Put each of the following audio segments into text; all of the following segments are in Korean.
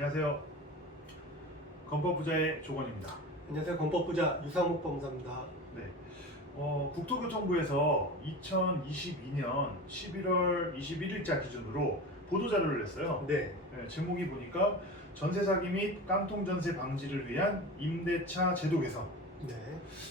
안녕하세요. 건법부자의 조건입니다. 안녕하세요. 건법부자 유상욱 법무사입니다. 네. 국토교통부에서 2022년 11월 21일자 기준으로 보도자료를 냈어요. 네. 네, 제목이 보니까 전세 사기 및 깡통전세 방지를 위한 임대차 제도 개선. 네.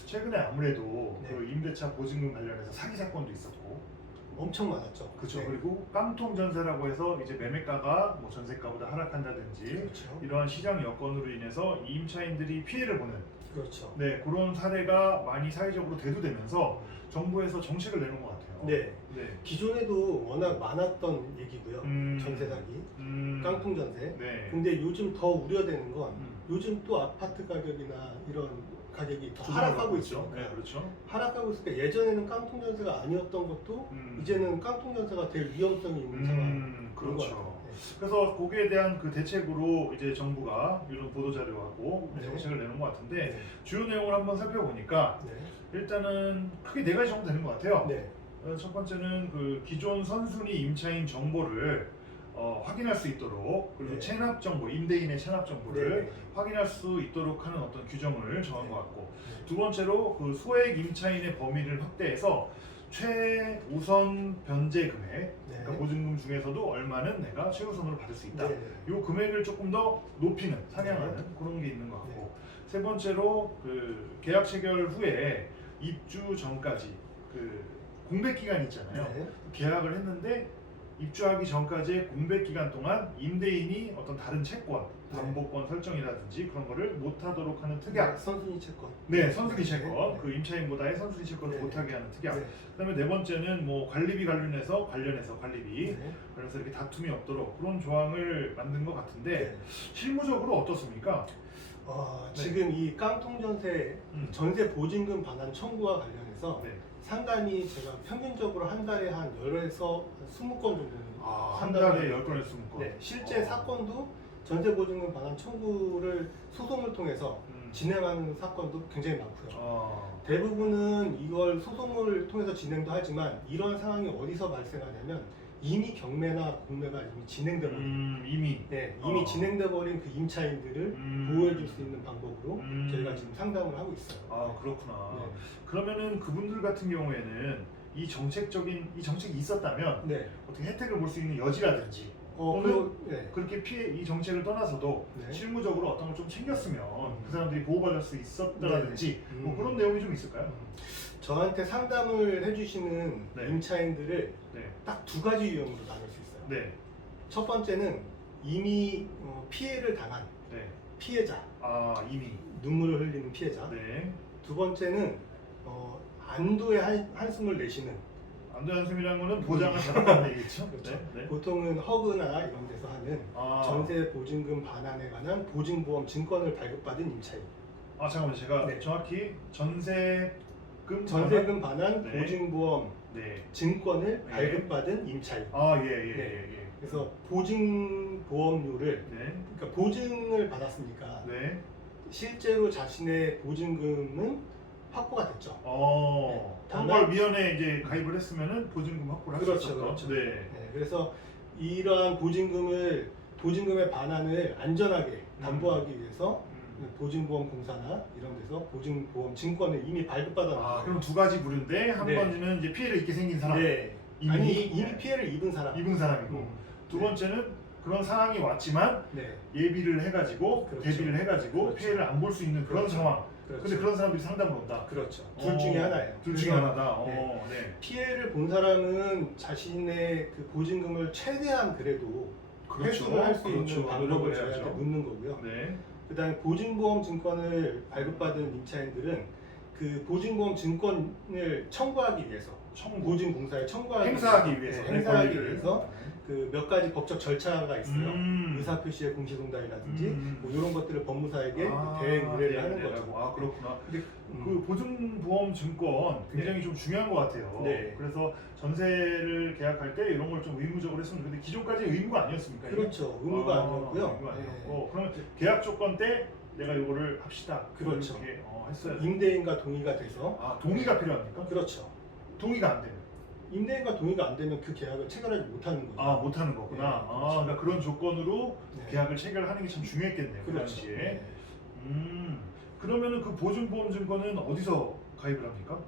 최근에 아무래도 네. 그 임대차 보증금 관련해서 사기 사건도 있었고, 엄청 많았죠. 그렇죠. 네. 그리고 깡통 전세라고 해서 이제 매매가가 뭐 전세가보다 하락한다든지 그렇죠. 이러한 시장 여건으로 인해서 임차인들이 피해를 보는 그렇죠. 네, 그런 사례가 많이 사회적으로 대두되면서 정부에서 정책을 내놓은 것 같아요. 네. 네. 기존에도 워낙 많았던 얘기고요. 전세 사기, 깡통 전세. 네. 근데 요즘 더 우려되는 건 음. 요즘 또 아파트 가격이나 이런 가격이 더 조정을 하락하고 받고 있죠. 네, 그렇죠. 하락하고 있으니까 예전에는 깡통 전세가 아니었던 것도 이제는 깡통 전세가 될 위험성이 있는 상황인 것 그렇죠. 같아요. 네. 그래서 거기에 대한 그 대책으로 이제 정부가 이런 보도자료하고 네. 정책을 내놓은 것 같은데 네. 주요 내용을 한번 살펴보니까 네. 일단은 크게 네 가지 정도 되는 것 같아요. 네. 첫 번째는 그 기존 선순위 임차인 정보를 확인할 수 있도록, 그리고 네. 체납 정보, 임대인의 체납 정보를 네. 확인할 수 있도록 하는 어떤 규정을 정한 네. 것 같고, 네. 두 번째로 그 소액 임차인의 범위를 확대해서 최우선 변제 금액, 네. 그러니까 보증금 중에서도 얼마는 내가 최우선으로 받을 수 있다. 네. 이 금액을 조금 더 높이는, 상향하는 네. 그런 게 있는 것 같고, 네. 세 번째로 그 계약 체결 후에 입주 전까지 그 공백 기간이 있잖아요. 네. 계약을 했는데 입주하기 전까지의 공백 기간 동안 임대인이 어떤 다른 채권, 네. 담보권 설정이라든지 그런 거를 못하도록 하는 특약. 선순위 채권. 네, 선순위 네. 채권. 네. 그 임차인보다의 선순위 채권을 네. 못하게 하는 특약. 네. 그다음에 네 번째는 뭐 관리비 관련해서 관리비. 네. 그래서 이렇게 다툼이 없도록 그런 조항을 만든 것 같은데 네. 실무적으로 어떻습니까? 네. 지금 이 깡통 전세 전세 보증금 반환 청구와 관련해서 네. 상담이 제가 평균적으로 한 달에 한 10에서 20건 정도는 한 달에 10건에서 20건. 네, 실제 사건도 전세 보증금 반환 청구를 소송을 통해서 진행하는 사건도 굉장히 많고요. 대부분은 이걸 소송을 통해서 진행도 하지만 이러한 상황이 어디서 발생하냐면 이미 경매나 공매가 이미 진행되어 버린 이미 이미 진행돼 버린 그 임차인들을 보호해 줄 수 있는 방법으로 저희가 지금 상담을 하고 있어요. 아, 그렇구나. 네. 그러면은 그분들 같은 경우에는 이 정책이 있었다면 네. 어떻게 혜택을 볼 수 있는 여지라든지 네. 그렇게 이 정책을 떠나서도 네. 실무적으로 어떤 걸 좀 챙겼으면 그 사람들이 보호받을 수 있었다라든지 네. 뭐 그런 내용이 좀 있을까요? 저한테 상담을 해주시는 네. 임차인들을 네. 딱 두 가지 유형으로 나눌 수 있어요. 네. 첫 번째는 이미 피해를 당한 네. 피해자, 이미. 눈물을 흘리는 피해자. 네. 두 번째는 안도의 한숨을 내쉬는. 안도의 한숨이라는 거는 보장을 받았다는 얘기겠죠? 그렇죠. 네. 네. 보통은 허그나 이런 데서 하는 전세 보증금 반환에 관한 보증보험 증권을 발급받은 임차인. 잠깐만요. 제가 네. 정확히 전세금 반환 네. 보증보험 네. 증권을 네. 발급받은 임차인. 예. 그래서 보증보험료를 네. 그러니까 보증을 받았으니까 네. 실제로 자신의 보증금은 확보가 됐죠. 단골 미연에 이제 가입을 했으면은 보증금 확보를 할 수 그렇죠, 있었던. 그렇죠. 네. 네, 그래서 이러한 보증금의 반환을 안전하게 담보하기 위해서 보증보험공사나 이런 데서 보증보험 증권을 이미 발급받아 놨어요. 그럼 두 가지 부류인데 한 네. 번째는 이제 피해를 입게 생긴 사람. 네. 이미 피해를 입은 사람. 입은 사람이고 두 번째는 그런 상황이 왔지만 네. 예비를 해가지고 그렇죠. 대비를 해가지고 그렇죠. 피해를 안 볼 수 있는 그런 그렇죠. 상황. 그렇죠. 근데 그런 사람들이 상담을 온다. 그렇죠. 둘 중에 하나예요. 둘 중에 그래서 하나다. 네. 네. 피해를 본 사람은 자신의 그 보증금을 최대한 그래도 회수를 할 수 있는 방법을 저희한테 묻는 거고요. 네. 그다음에 보증보험 증권을 발급받은 임차인들은 그 보증보험 증권을 청구하기 위해서 보증공사에 청구하기 행사하기 위해서. 네, 행사하기 위해서 그 몇 가지 법적 절차가 있어요. 음. 의사표시의 공시송달이라든지 뭐 이런 것들을 법무사에게 아, 대행 의뢰를 네, 하는 네, 거죠. 아, 그렇구나. 근데 그 보증보험 증권 굉장히 좀 중요한 것 같아요. 네. 그래서 전세를 계약할 때 이런 걸 좀 의무적으로 했으면 좋겠는데 기존까지 의무가 아니었습니까? 이게? 그렇죠. 의무가 아니었고요. 의무가 네. 아니었고 그러면 계약 조건 때 내가 이거를 합시다. 그렇죠. 이렇게 했어요. 임대인과 동의가 돼서 동의가 필요합니까? 그렇죠. 동의가 안 되면 임대인과 동의가 안 되면 그 계약을 체결하지 못하는 거죠. 아, 못하는 거구나. 네, 아, 그렇죠. 그러니까 그런 조건으로 네. 계약을 체결하는 게 참 중요했겠네요. 그 그렇죠. 당시에. 네. 그러면은 그 보증보험 증권은 어디서 가입을 합니까?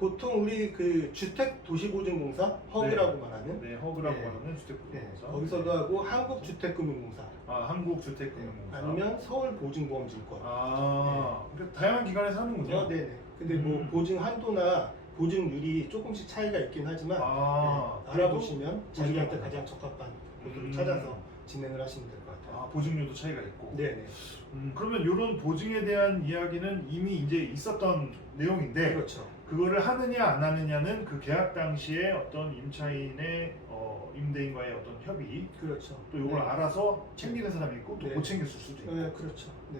보통 우리 그 주택도시보증공사 허그라고 말하는 네, 허그라고 네. 말하는 네, 주택보증공사. 거기서도 하고 한국주택금융공사 아, 한국주택금융공사. 아니면 서울보증보험증권. 그러니까 다양한 기관에서 하는군요. 네네. 근데 뭐 보증 한도나 보증률이 조금씩 차이가 있긴 하지만 네, 알아보시면 자기한테 보증 가장 적합한 곳을 찾아서 진행을 하시면 될 것 같아요. 아, 보증료도 차이가 있고. 네네. 그러면 이런 보증에 대한 이야기는 이미 이제 있었던 내용인데 그렇죠. 그거를 하느냐 안 하느냐는 그 계약 당시에 어떤 임차인의 임대인과의 어떤 협의 그렇죠. 또 이걸 네. 알아서 챙기는 사람이 있고 또 못 네. 챙겼을 수도 있고. 네, 그렇죠. 네.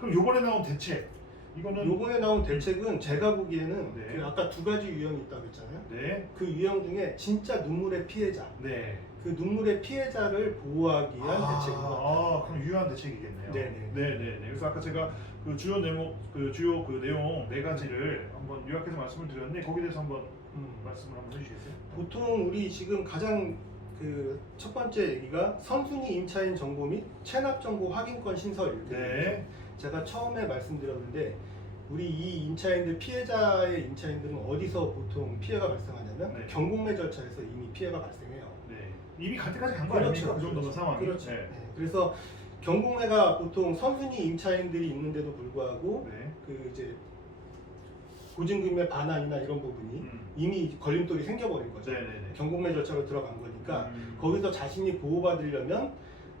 그럼 요번에 나온 대책 이거는 요번에 나온 대책은 제가 보기에는 네. 그 아까 두 가지 유형이 있다고 했잖아요. 네, 그 유형 중에 진짜 눈물의 피해자, 네. 그 눈물의 피해자를 보호하기 위한 대책인 것 같아요. 그럼 유효한 대책이겠네요. 네네. 네네네. 그래서 아까 제가 그 주요 내용, 내용 네 가지를 한번 요약해서 말씀을 드렸는데 거기에 대해서 한번 말씀을 한번 해주시겠어요? 보통 우리 지금 가장 그 첫 번째 얘기가 선순위 임차인 정보 및 체납 정보 확인권 신설. 네. 제가 처음에 말씀드렸는데 우리 이 임차인들 피해자의 임차인들은 어디서 보통 피해가 발생하냐면 네. 경공매 절차에서 이미 피해가 발생해요. 네. 이미 갈 때까지 간 거 아닙니까? 그 정도면 상황이. 그렇죠. 네. 네. 그래서 경공매가 보통 선순위 임차인들이 있는데도 불구하고 네. 그 이제 보증금의 반환이나 이런 부분이 음. 이미 걸림돌이 생겨버린 거죠. 네네네. 경공매 절차로 들어간 거니까 음. 거기서 자신이 보호받으려면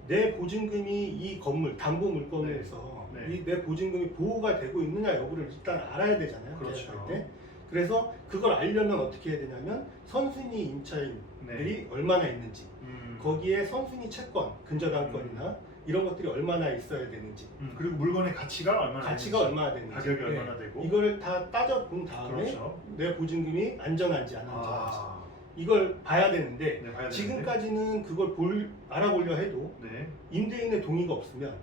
내 보증금이 이 건물 담보 물건에서 네. 네. 이 내 보증금이 보호가 되고 있느냐 여부를 일단 알아야 되잖아요. 그렇죠. 계약할 때. 그래서 그걸 알려면 어떻게 해야 되냐면 선순위 임차인들이 네. 얼마나 있는지 거기에 선순위 채권, 음. 근저당권이나 이런 것들이 얼마나 있어야 되는지 그리고 물건의 가치가 얼마나 가치가 되는지, 얼마나 되는지 가격이 네. 얼마나 되고 이거를 다 따져본 다음에 그렇죠. 내 보증금이 안전한지 안 안전한지 아, 이걸 봐야 되는데 네, 봐야 되는데. 지금까지는 그걸 알아보려 해도 네. 임대인의 동의가 없으면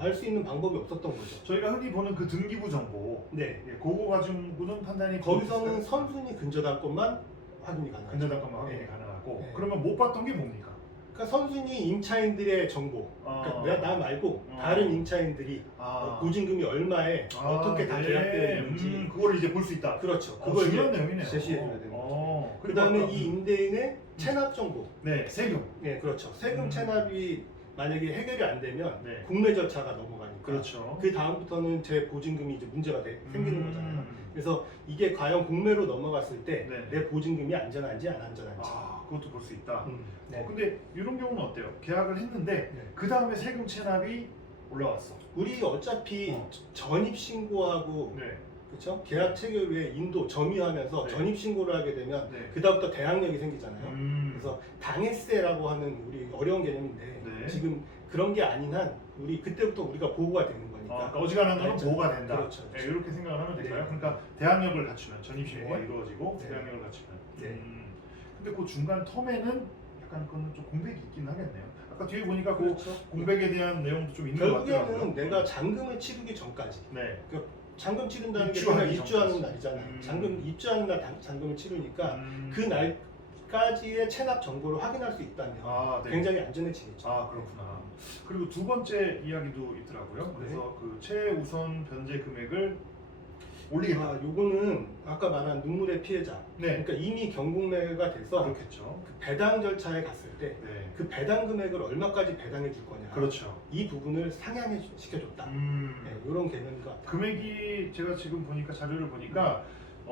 알 수 있는 방법이 없었던 거죠. 저희가 흔히 보는 그 등기부 정보, 네. 예, 그거 가지고는 판단이 거기서는 선순위 근저당권만 확인이 가능하죠. 근저당권만 확인이 네. 가능하고 네. 그러면 못 봤던 게 뭡니까? 그러니까 선순위 임차인들의 정보, 그러니까 나 말고 다른 임차인들이 보증금이 얼마에 어떻게 다 계약되어 있는지 그걸 이제 볼 수 있다. 그렇죠. 그걸 그걸 중요한 내용이네요. 제시해줘야 되는 거죠. 그리고 그다음에 아까 이 임대인의 체납 정보, 네, 세금. 네, 그렇죠. 세금 체납이 만약에 해결이 안 되면 네. 국내 절차가 넘어가니까 그렇죠. 그 다음부터는 제 보증금이 이제 문제가 생기는 거잖아요. 음. 그래서 이게 과연 국내로 넘어갔을 때 네. 내 보증금이 안전한지 안 안전한지. 그것도 볼 수 있다. 네. 근데 이런 경우는 어때요? 계약을 했는데 네. 그 다음에 세금 체납이 올라왔어. 우리 어차피 어. 전입 신고하고 네. 그렇죠? 계약 체결 후에 인도 점유하면서 네. 전입 신고를 하게 되면 네. 그다음부터 대항력이 생기잖아요. 음. 그래서 당해세라고 하는 우리 어려운 개념인데 네. 지금 그런 게 아닌 한 우리 그때부터 우리가 보호가 되는 거니까. 그러니까 어지간한 거는 알죠? 보호가 된다. 그렇죠, 그렇죠. 네, 이렇게 생각을 하면 될까요? 네. 그러니까 대항력을 갖추면 전입신고가 네. 이루어지고 네. 대항력을 갖추면. 네. 근데 그 중간 텀에는 약간 그건 좀 공백이 있긴 하겠네요. 아까 뒤에 보니까 그 그렇죠. 공백에 대한 내용도 좀 있는 것 같더라고요. 결국에는 내가 잔금을 치르기 전까지. 네. 그러니까 잔금 치른다는 게 입주하기 그냥 입주하는 전까지. 날이잖아요. 잔금 입주하는 날 잔금을 치르니까 음. 그 날까지의 체납 정보를 확인할 수 있다면 네. 굉장히 안전해지겠죠. 그렇구나. 그리고 두 번째 이야기도 있더라고요. 그래서 그 최우선 변제 금액을 올리겠다. 요거는 아까 말한 눈물의 피해자. 네. 그러니까 이미 경공매가 돼서 그렇겠죠. 그 배당 절차에 갔을 때 그 네. 배당 금액을 얼마까지 배당해 줄 거냐. 그렇죠. 이 부분을 상향해 시켜줬다. 네, 이런 개념인 것 같아요. 금액이 제가 지금 보니까 자료를 보니까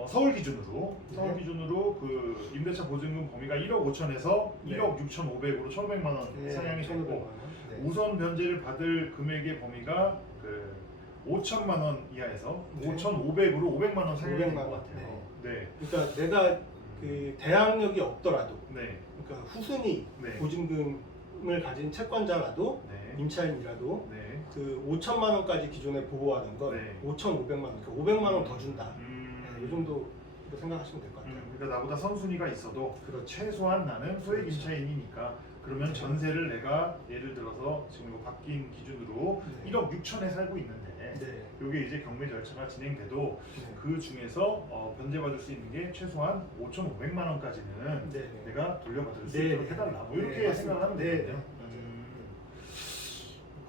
서울 기준으로 그 임대차 보증금 범위가 1억 5천에서 네. 1억 6,500으로 1,500만 원 상향이 됐고 1,500만 원. 네. 우선 변제를 받을 금액의 범위가 그 5천만 원 이하에서 네. 5,500으로 500만 원 상향이 된 500만 것 원. 같아요. 네. 그러니까 내가 그 대항력이 없더라도, 네. 그러니까 후순위 네. 보증금을 가진 채권자라도 네. 임차인이라도 네. 그 5천만 원까지 기존에 보호하는 걸 네. 5,500만 원, 그러니까 500만 원 더 준다. 이 이 정도 생각하시면 될 것 같아요. 그러니까 나보다 선순위가 있어도 그렇죠. 최소한 나는 소액 그렇죠. 임차인이니까 그러면 전세를 내가 예를 들어서 지금 이거 바뀐 기준으로 네. 1억 6천에 살고 있는데 네. 이게 이제 경매 절차가 진행돼도 네. 그 중에서 변제받을 수 있는 게 최소한 5,500만 원까지는 네. 내가 돌려받을 수 네. 있도록 해달라. 뭐 이렇게 네, 생각을 하면 네. 되거든요. 맞아요.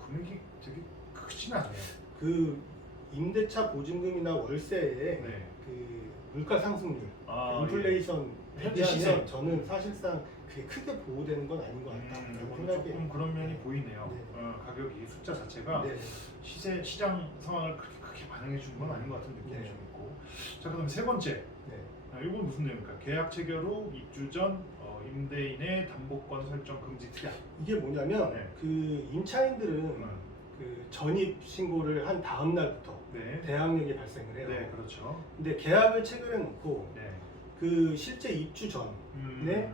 금액이 되게 크진 않네요. 그 임대차 보증금이나 월세에 네. 그 물가 상승률, 아, 인플레이션 현재 시세. 대비하면 저는 사실상 그게 크게 보호되는 건 아닌 것 같다라고 생각해요. 조금 그런 면이 보이네요. 네. 가격이 숫자 자체가 네. 시장 상황을 그렇게 크게 반영해 주는 건 아닌 것 같은 느낌이 네. 좀 있고. 자, 그다음 세 번째. 네. 이건 무슨 내용입니까? 계약 체결 후 입주 전 임대인의 담보권 설정 금지 특약. 이게 뭐냐면 네. 그 임차인들은 그 전입 신고를 한 다음 날부터 네. 대항력이 발생을 해요. 네, 그렇죠. 근데 계약을 체결해 놓고 네. 그 실제 입주 전에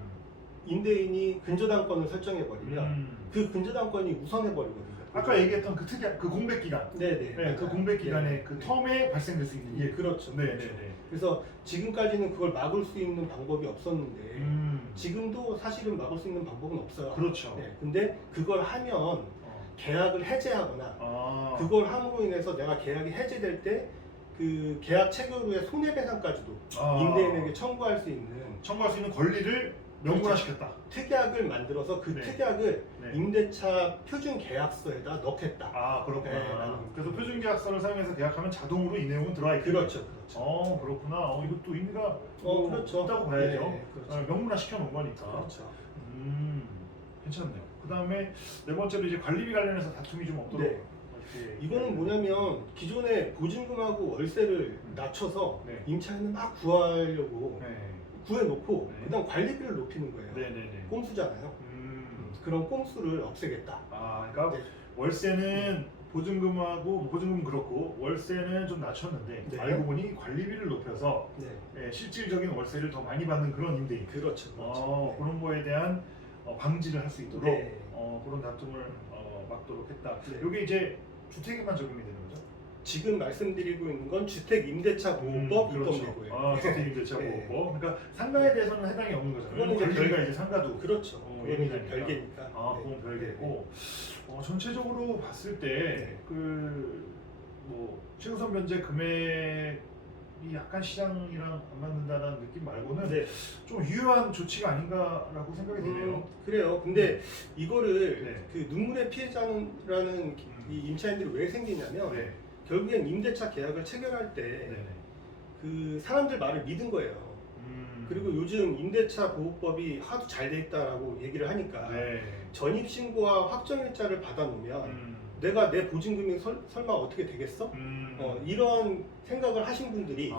임대인이 근저당권을 설정해 버리면 그 근저당권이 우선해 버리거든요. 아까 얘기했던 그 특약, 그 공백 기간. 네네. 네, 그 공백 기간에 네. 그 텀에 발생될 수 있는 일. 그렇죠. 네, 그렇죠. 네, 네. 그래서 지금까지는 그걸 막을 수 있는 방법이 없었는데 지금도 사실은 막을 수 있는 방법은 없어요. 그렇죠. 네. 근데 그걸 하면 계약을 해제하거나 그걸 함으로 인해서 내가 계약이 해제될 때 그 계약 체결 후에 손해배상까지도 임대인에게 청구할 수 있는 권리를 명분화시켰다. 특약을 만들어서 그 네. 특약을 네. 임대차 표준 계약서에다 넣겠다. 아, 그렇구나. 네, 그래서 표준계약서를 사용해서 계약하면 자동으로 이 내용은 들어와 있고. 그렇죠, 그렇죠. 그렇구나. 이것도 의미가 그렇죠. 있다고 봐야죠. 네, 그렇죠. 명문화 시켜놓은 거니까. 그렇죠. 괜찮네요. 그 다음에 네 번째로 이제 관리비 관련해서 다툼이 좀 없도록. 네. 이렇게 이거는 뭐냐면 기존에 보증금하고 월세를 낮춰서 네. 임차인을 막 구하려고 네. 구해놓고 네. 그다음 관리비를 높이는 거예요. 네네네. 꼼수잖아요. 그런 꼼수를 없애겠다. 그러니까 네. 월세는 보증금은 그렇고 월세는 좀 낮췄는데 네. 알고 보니 관리비를 높여서 네, 실질적인 월세를 더 많이 받는 그런 임대인. 그렇죠. 그렇죠. 네. 그런 거에 대한 방지를 할 수 있도록 네. 그런 다툼을 막도록 했다. 네. 이게 이제 주택에만 적용이 되는 거죠? 지금 말씀드리고 있는 건 주택임대차보호법 그렇죠. 입법이고요. 주택임대차보호법. 네. 그러니까 상가에 대해서는 해당이 없는 거잖아요. 그거는 이제 관리비가 이제 상가도. 그렇죠. 그거는 이제 예민하니까. 별개니까. 그건 별개고. 전체적으로 봤을 때 뭐 최우선 변제 금액이 약간 시장이랑 안 맞는다는 느낌 말고는 네. 좀 유효한 조치가 아닌가라고 생각이 되네요. 그래요. 근데 이거를 네. 그 눈물의 피해자라는 이 임차인들이 왜 생기냐면 네. 결국엔 임대차 계약을 체결할 때 네네. 그 사람들 말을 믿은 거예요. 그리고 요즘 임대차 보호법이 하도 잘 돼 있다라고 얘기를 하니까 네. 전입신고와 확정일자를 받아놓으면 내가 내 보증금이 설마 어떻게 되겠어? 이런 생각을 하신 분들이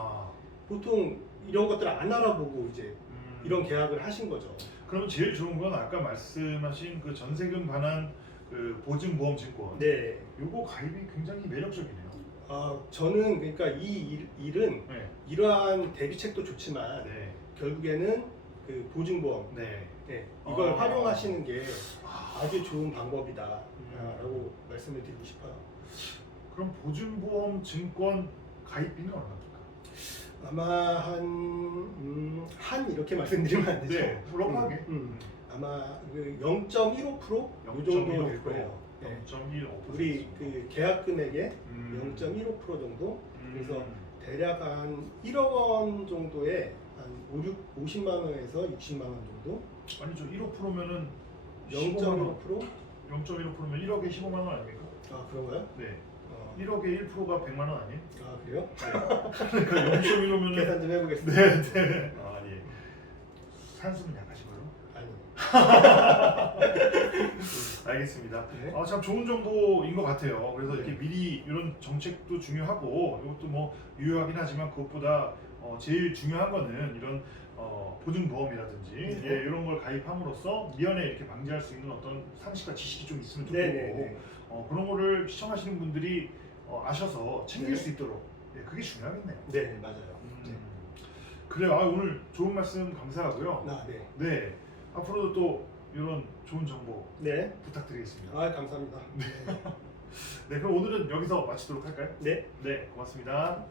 보통 이런 것들을 안 알아보고 이제 이런 계약을 하신 거죠. 그럼 제일 좋은 건 아까 말씀하신 그 전세금 반환 그 보증보험증권. 네. 요거 가입이 굉장히 매력적이네요. 저는 그러니까 이 일은 네. 이러한 대비책도 좋지만 네. 결국에는 그 보증보험 네. 이걸 활용하시는 게 아주 좋은 방법이다라고 말씀을 드리고 싶어요. 그럼 보증보험증권 가입비는 얼마입니까? 아마 한 이렇게 말씀드리면 안 되죠. 네, 럭하게. 아마 그 0.15% 이 정도 될 거예요. 네. 0.15%. 우리 그 계약 금액의 0.15% 정도. 그래서 대략 한 1억 원 정도에 한 50만 원에서 60만 원 정도. 아니 저 1.5%면은 0.15%? 0.15%면 1억에 15만 원 아닙니까? 그런가요? 네. 1억에 1%가 100만 원 아니에요? 그래요? 그러니까 0.15면은 계산 좀 해보겠습니다. 네. 예. 산수는 약하신 걸로? 아니요. 알겠습니다. 네. 참 좋은 정보인 것 같아요. 그래서 이렇게 네. 미리 이런 정책도 중요하고 이것도 뭐 유효하긴 하지만 그것보다 제일 중요한 거는 이런 보증보험이라든지 네. 이런 걸 가입함으로써 미연에 이렇게 방지할 수 있는 어떤 상식과 지식이 좀 있으면 좋겠고 네네네. 그런 거를 시청하시는 분들이 아셔서 챙길 네. 수 있도록 그게 중요하겠네요. 네, 맞아요. 네. 그래요. 오늘 좋은 말씀 감사하고요. 네. 네, 앞으로도 또 이런 좋은 정보 네. 부탁드리겠습니다. 감사합니다. 네, 그럼 오늘은 여기서 마치도록 할까요? 네. 네, 고맙습니다.